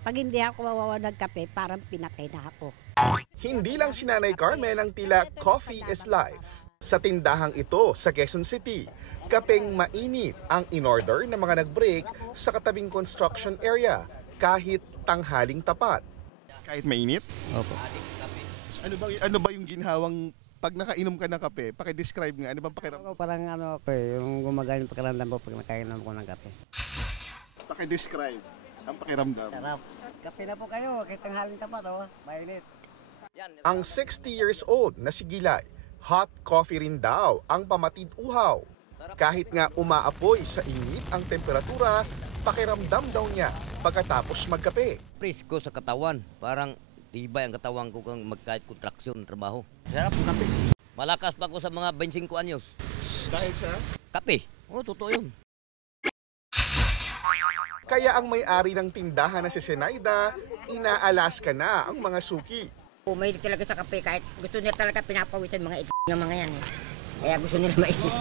Pag hindi ako mawawa ng kape, parang pinakay na ako. Hindi lang si Nanay Carmen ang tila coffee is life. Sa tindahang ito sa Quezon City, kapeng mainit ang in-order ng mga nag-break sa katabing construction area kahit tanghaling tapat. Kahit mainit? Opo. Ano ba yung ginhawang pag nakainom ka ng kape? Paki-describe nga, ano bang pakiramdam? Parang yung gumagana yung pakiramdam ko pag nakainom ko ng kape. Paki-describe ang pakiramdam. Sarap. Kape na po kayo, kahit tanghaling tapat, mainit. Ang 60 years old na si Gilay, hot coffee rin daw ang pamatid uhaw. Kahit nga umaapoy sa init ang temperatura, pakiramdam daw niya pagkatapos magkape. Presko sa katawan, parang tibay ang katawan ko kung kahit kontraksyon trabaho. Sarap ng kape. Malakas pa ako sa mga 25 anyos. Dahil sa? Kape. Totoo yun. Kaya ang may-ari ng tindahan na si Senaida, inaalas ka na ang mga suki. Mahilig talaga sa kape kahit gusto nila talaga pinapawisan mga ng mga yan. Kaya gusto nila mainit.